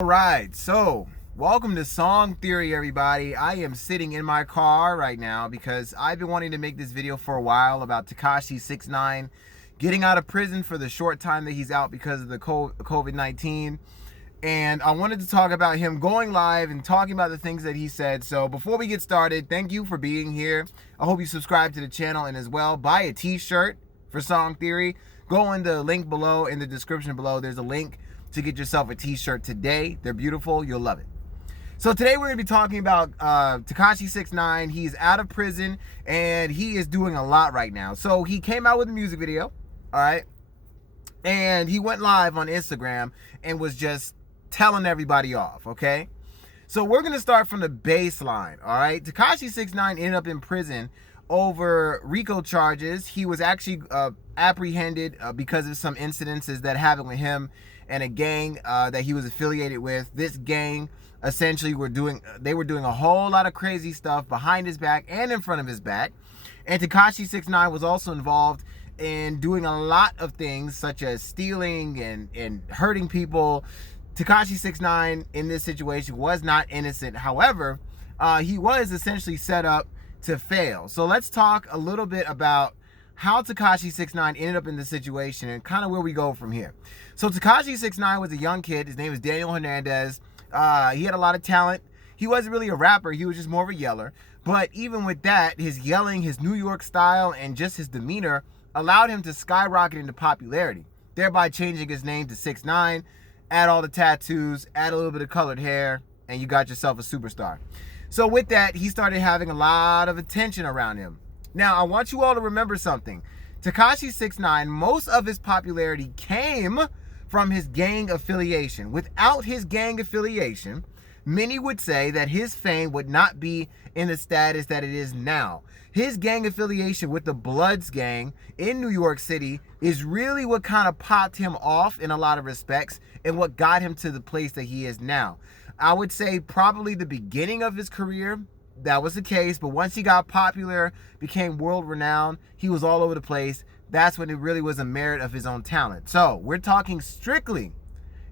Alright, so welcome to Song Theory, everybody. I am sitting in my car right now because I've been wanting to make this video for a while about Tekashi 6ix9ine getting out of prison for the short time that he's out because of the COVID-19. And I wanted to talk about him going live and talking about the things that he said. So before we get started, thank you for being here. I hope you subscribe to the channel and as well buy a t-shirt for Song Theory. Go in the link below, in the description below. There's a link to get yourself a t-shirt today. They're beautiful. You'll love it. So today we're going to be talking about Tekashi 6ix9ine. He's out of prison and he is doing a lot right now. So he came out with a music video, all right? And he went live on Instagram and was just telling everybody off, okay? So we're going to start from the baseline, all right? Tekashi 6ix9ine ended up in prison over RICO charges. He was actually apprehended because of some incidences that happened with him and a gang that he was affiliated with. This gang essentially were doing a whole lot of crazy stuff behind his back and in front of his back. And Tekashi 6ix9ine was also involved in doing a lot of things such as stealing and hurting people. Tekashi 6ix9ine in this situation was not innocent. However, he was essentially set up to fail. So let's talk a little bit about how Tekashi 6ix9ine ended up in this situation and kind of where we go from here. So Tekashi 6ix9ine was a young kid. His name is Daniel Hernandez. He had a lot of talent. He wasn't really a rapper. He was just more of a yeller. But even with that, his yelling, his New York style, and just his demeanor allowed him to skyrocket into popularity, thereby changing his name to 6ix9ine, add all the tattoos, add a little bit of colored hair, and you got yourself a superstar. So with that, he started having a lot of attention around him. Now, I want you all to remember something. Tekashi 6ix9ine, most of his popularity came from his gang affiliation. Without his gang affiliation, many would say that his fame would not be in the status that it is now. His gang affiliation with the Bloods gang in New York City is really what kind of popped him off in a lot of respects and what got him to the place that he is now. I would say probably the beginning of his career, that was the case, but once he got popular, became world-renowned, he was all over the place. That's when it really was a merit of his own talent. So we're talking strictly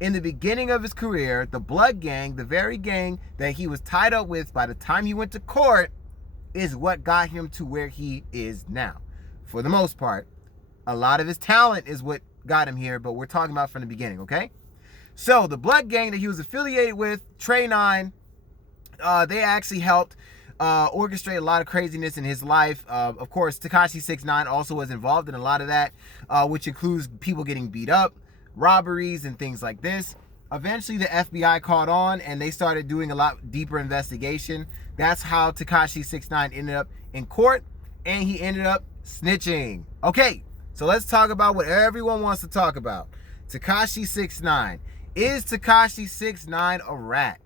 in the beginning of his career. The Blood gang, the very gang that he was tied up with by the time he went to court, is what got him to where he is now. For the most part, a lot of his talent is what got him here, but we're talking about from the beginning, okay? So the Blood gang that he was affiliated with, Trey 9, they actually helped orchestrate a lot of craziness in his life. Of course, Tekashi 6ix9ine also was involved in a lot of that, which includes people getting beat up, robberies, and things like this. Eventually, the FBI caught on, and they started doing a lot deeper investigation. That's how Tekashi 6ix9ine ended up in court, and he ended up snitching. Okay, so let's talk about what everyone wants to talk about. Tekashi 6ix9ine. Is Tekashi 6ix9ine a rat?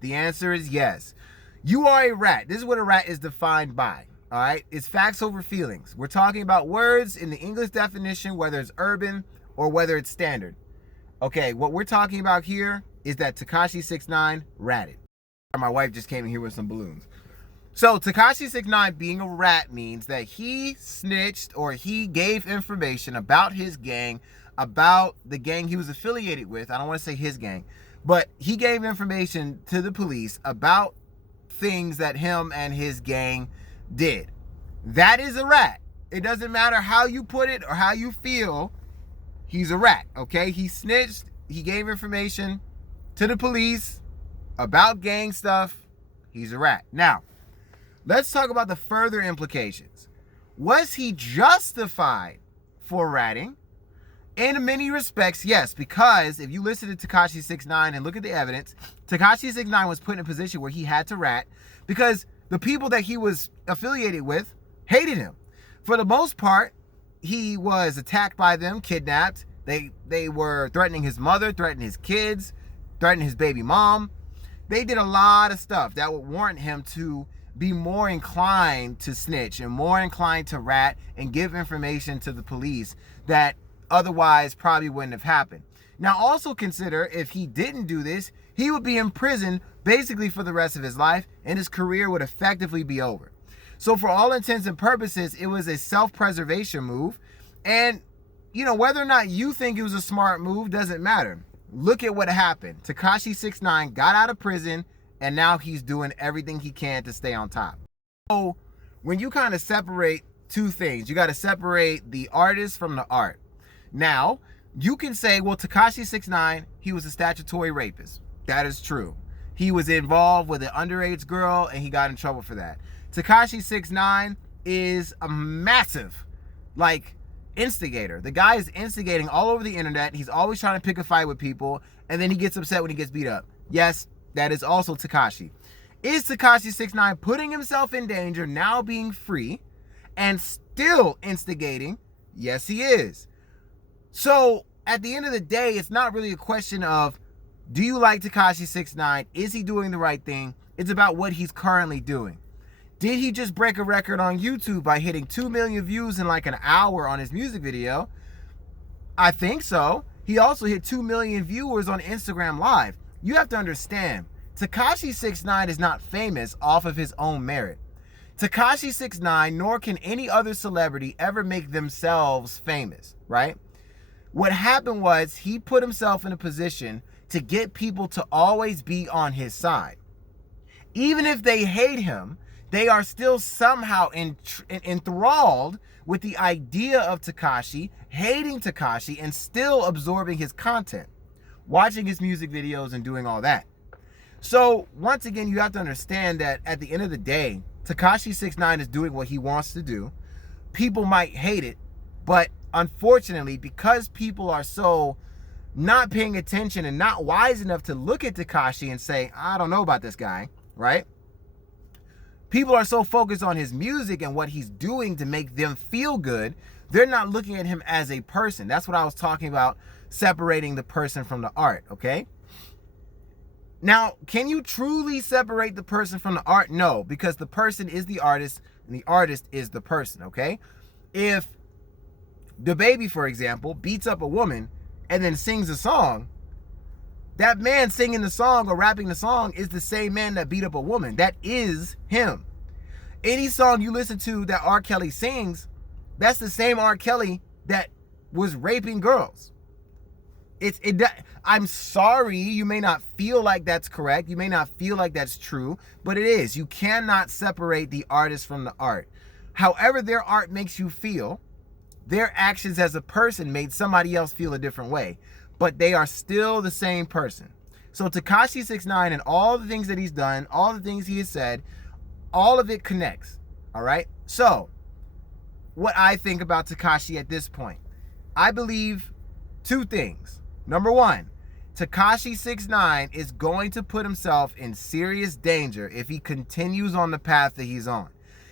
The answer is yes. You are a rat. This is what a rat is defined by. All right? It's facts over feelings. We're talking about words in the English definition, whether it's urban or whether it's standard. Okay, what we're talking about here is that Tekashi 6ix9ine ratted. My wife just came in here with some balloons. So Tekashi 6ix9ine being a rat means that he snitched or he gave information about his gang, about the gang he was affiliated with. I don't want to say his gang, but he gave information to the police about things that him and his gang did. That is a rat. It doesn't matter how you put it or how you feel. He's a rat, okay? He snitched. He gave information to the police about gang stuff. He's a rat. Now, let's talk about the further implications. Was he justified for ratting? In many respects, yes, because if you listen to Tekashi 6ix9ine and look at the evidence, Tekashi 6ix9ine was put in a position where he had to rat because the people that he was affiliated with hated him. For the most part, he was attacked by them, kidnapped. They were threatening his mother, threatening his kids, threatening his baby mom. They did a lot of stuff that would warrant him to be more inclined to snitch and more inclined to rat and give information to the police that otherwise probably wouldn't have happened. Now also consider if he didn't do this, he would be in prison basically for the rest of his life and his career would effectively be over. So for all intents and purposes, it was a self-preservation move. And, you know, whether or not you think it was a smart move doesn't matter. look at what happened. Tekashi 6ix9ine got out of prison, and now he's doing everything he can to stay on top. So when you kind of separate two things, you got to separate the artist from the art. Now, you can say, well, Tekashi 6ix9ine, he was a statutory rapist. That is true. He was involved with an underage girl, and he got in trouble for that. Tekashi 6ix9ine is a massive, instigator. The guy is instigating all over the internet. He's always trying to pick a fight with people, and then he gets upset when he gets beat up. Yes, that is also Tekashi. Is Tekashi 6ix9ine putting himself in danger, now being free, and still instigating? Yes, he is. So, at the end of the day, it's not really a question of, do you like Tekashi 6ix9ine? Is he doing the right thing? It's about what he's currently doing. Did he just break a record on YouTube by hitting 2 million views in an hour on his music video? I think so. He also hit 2 million viewers on Instagram Live. You have to understand, Tekashi 6ix9ine is not famous off of his own merit. Tekashi 6ix9ine, nor can any other celebrity ever make themselves famous, right? What happened was he put himself in a position to get people to always be on his side. Even if they hate him, they are still somehow enthralled with the idea of Tekashi, hating Tekashi, and still absorbing his content, watching his music videos and doing all that. So once again, you have to understand that at the end of the day, Tekashi 6ix9ine is doing what he wants to do. People might hate it, but unfortunately, because people are so not paying attention and not wise enough to look at Tekashi and say, I don't know about this guy, right? People are so focused on his music and what he's doing to make them feel good, they're not looking at him as a person. That's what I was talking about, separating the person from the art, okay? Now, can you truly separate the person from the art? No, because the person is the artist and the artist is the person, okay? If DaBaby, for example, beats up a woman and then sings a song, that man singing the song or rapping the song is the same man that beat up a woman. That is him. Any song you listen to that R. Kelly sings, that's the same R. Kelly that was raping girls. I'm sorry, you may not feel like that's correct. You may not feel like that's true, but it is. You cannot separate the artist from the art. However their art makes you feel, their actions as a person made somebody else feel a different way, but they are still the same person. So Tekashi 6ix9ine and all the things that he's done, all the things he has said, all of it connects, all right? So what I think about Tekashi at this point, I believe two things. Number one, Tekashi 6ix9ine is going to put himself in serious danger if he continues on the path that he's on.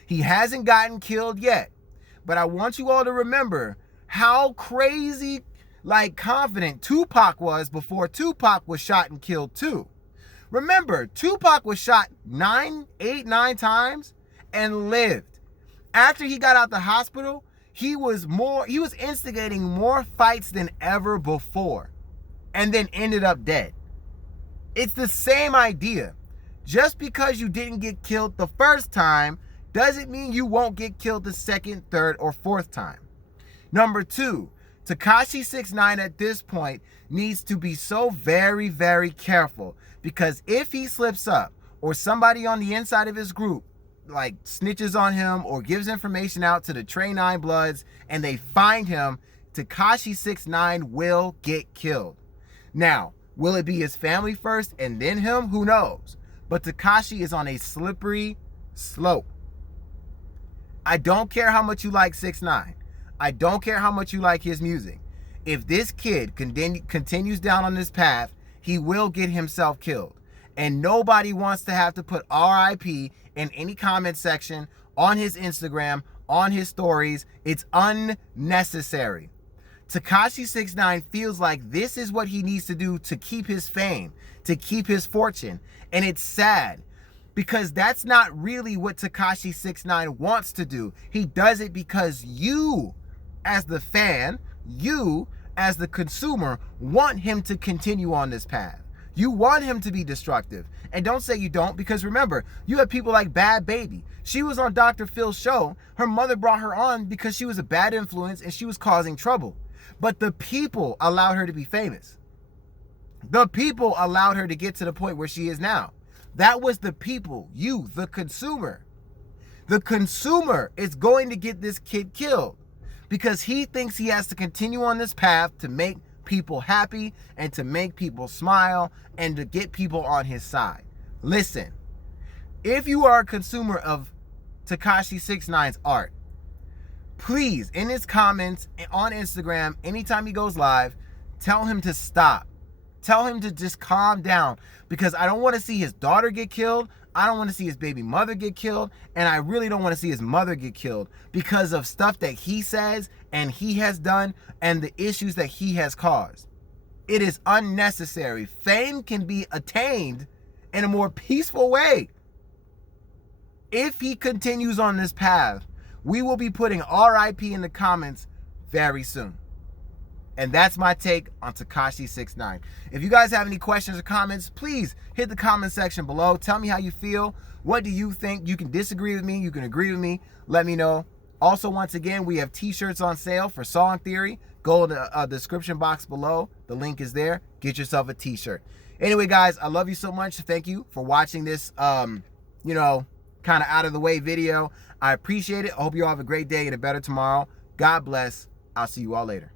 He hasn't gotten killed yet. But I want you all to remember how crazy, confident Tupac was before Tupac was shot and killed too. Remember, Tupac was shot 8, 9 times and lived. After he got out the hospital, he was instigating more fights than ever before and then ended up dead. It's the same idea. Just because you didn't get killed the first time doesn't mean you won't get killed the second, third, or fourth time. Number two, Tekashi 6ix9ine at this point needs to be so very, very careful, because if he slips up or somebody on the inside of his group snitches on him or gives information out to the Trey 9 Bloods and they find him, Tekashi 6ix9ine will get killed. Now, will it be his family first and then him? Who knows? But Tekashi is on a slippery slope. I don't care how much you like 6ix9ine. I don't care how much you like his music. If this kid continues down on this path, he will get himself killed. And nobody wants to have to put RIP in any comment section, on his Instagram, on his stories. It's unnecessary. Tekashi 6ix9ine feels like this is what he needs to do to keep his fame, to keep his fortune. And it's sad, because that's not really what Tekashi 6ix9ine wants to do. He does it because you, as the fan, you, as the consumer, want him to continue on this path. You want him to be destructive. And don't say you don't, because remember, you have people like Bad Baby. She was on Dr. Phil's show. Her mother brought her on because she was a bad influence and she was causing trouble. But the people allowed her to be famous. The people allowed her to get to the point where she is now. That was the people, you, the consumer. The consumer is going to get this kid killed because he thinks he has to continue on this path to make people happy and to make people smile and to get people on his side. Listen, if you are a consumer of Tekashi 6ix9ine's art, please, in his comments on Instagram, anytime he goes live, tell him to stop. Tell him to just calm down, because I don't want to see his daughter get killed. I don't want to see his baby mother get killed. And I really don't want to see his mother get killed because of stuff that he says and he has done and the issues that he has caused. It is unnecessary. Fame can be attained in a more peaceful way. If he continues on this path, we will be putting RIP in the comments very soon. And that's my take on Tekashi 6ix9ine. If you guys have any questions or comments, please hit the comment section below. Tell me how you feel. What do you think? You can disagree with me. You can agree with me. Let me know. Also, once again, we have t-shirts on sale for Song Theory. Go to the description box below. The link is there. Get yourself a t-shirt. Anyway, guys, I love you so much. Thank you for watching this, kind of out of the way video. I appreciate it. I hope you all have a great day and a better tomorrow. God bless. I'll see you all later.